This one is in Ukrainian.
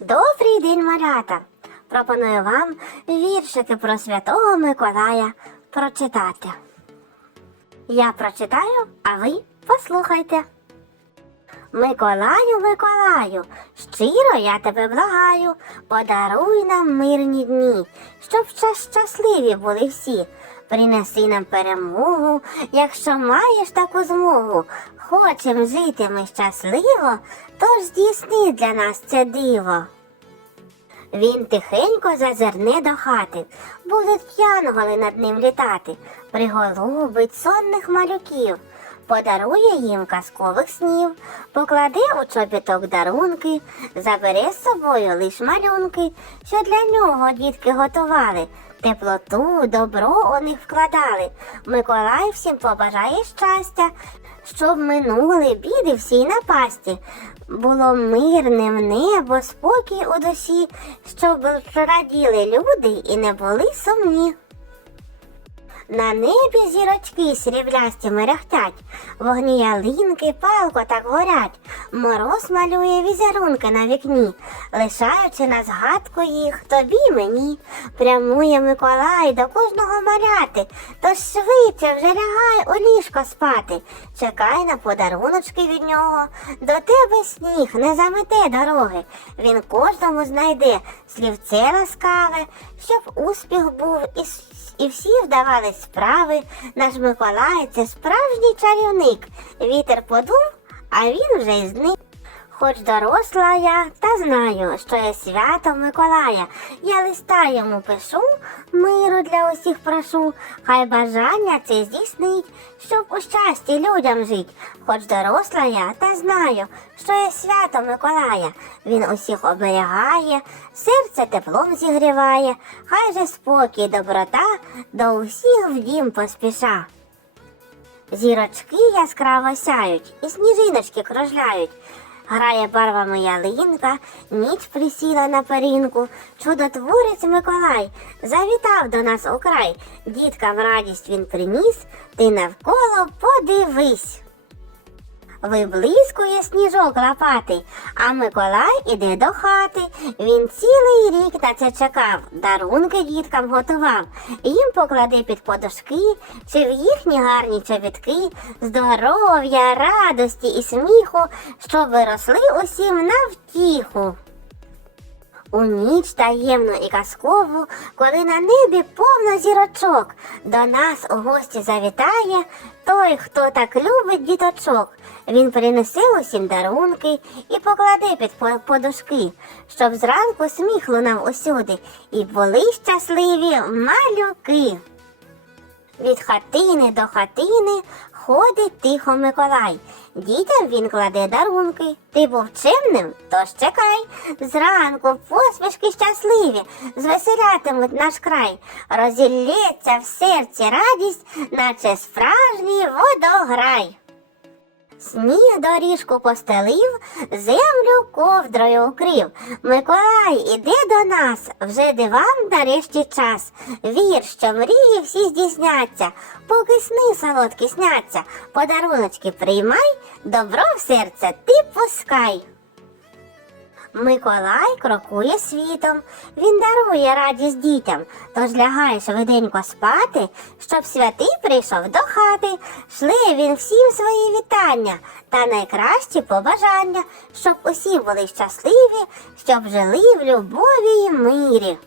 Добрий день, малята! Пропоную вам віршики про Святого Миколая прочитати. Я прочитаю, а ви послухайте. Миколаю, Миколаю, щиро я тебе благаю, подаруй нам мирні дні, щоб щас- щасливі були всі. Принеси нам перемогу, якщо маєш таку змогу. Хочем жити ми щасливо, тож здійсни для нас це диво. Він тихенько зазирне до хати, будуть янголи над ним літати, приголубить сонних малюків, подарує їм казкових снів, покладе у чобіток дарунки, забере з собою лиш малюнки, що для нього дітки готували. Теплоту, добро у них вкладали. Миколай всім побажає щастя, щоб минули біди всій напасті. Було мирним небо, спокій у душі, щоб раділи люди і не були сумні. На небі зірочки сріблясті мерехтять, вогні ялинки палко так горять, мороз малює візерунки на вікні, лишаючи на згадку їх тобі мені. Прямує Миколай до кожного маляти, тож швидше вже лягай у ліжко спати. Чекай на подаруночки від нього, до тебе сніг не замете дороги. Він кожному знайде слівце ласкаве, щоб успіх був і і всі вдавали справи. Наш Миколай це справжній чарівник. Вітер подув, а він вже й зник. Хоч доросла я, та знаю, що є свято Миколая. Я листа йому пишу, миру для усіх прошу, хай бажання це здійснить, щоб у щасті людям жить. Хоч доросла я, та знаю, що є свято Миколая. Він усіх оберігає, серце теплом зігріває, хай же спокій, доброта до усіх в дім поспіша. Зірочки яскраво сяють, і сніжиночки кружляють. Грає барва моя линка, ніч присіла на перинку. Чудотворець Миколай завітав до нас у край. Діткам радість він приніс, ти навколо подивись. Виблискує сніжок лопатий, а Миколай іде до хати. Він цілий рік на це чекав, дарунки діткам готував. Їм поклади під подушки, чи в їхні гарні чобітки, здоров'я, радості і сміху, щоб виросли усім на втіху. У ніч таємну і казкову, коли на небі повно зірочок, до нас у гості завітає той, хто так любить діточок. Він принесе усім дарунки і покладе під подушки, щоб зранку сміх лунав усюди, і були щасливі малюки. Від хатини до хатини ходить тихо Миколай. Дітям він кладе дарунки. Ти був чимним, тож чекай. Зранку посмішки щасливі звеселятимуть наш край. Розілється в серці радість, наче справжній водограй. Сніг доріжку постелив, землю ковдрою укрив. Миколай, іди до нас, вже дивам нарешті час. Вір, що мрії всі здійсняться, поки сни солодкі сняться. Подаруночки приймай, добро в серце ти пускай. Миколай крокує світом, він дарує радість дітям, тож лягай швиденько спати, щоб святий прийшов до хати, шли він всім свої вітання та найкращі побажання, щоб усі були щасливі, щоб жили в любові й мирі.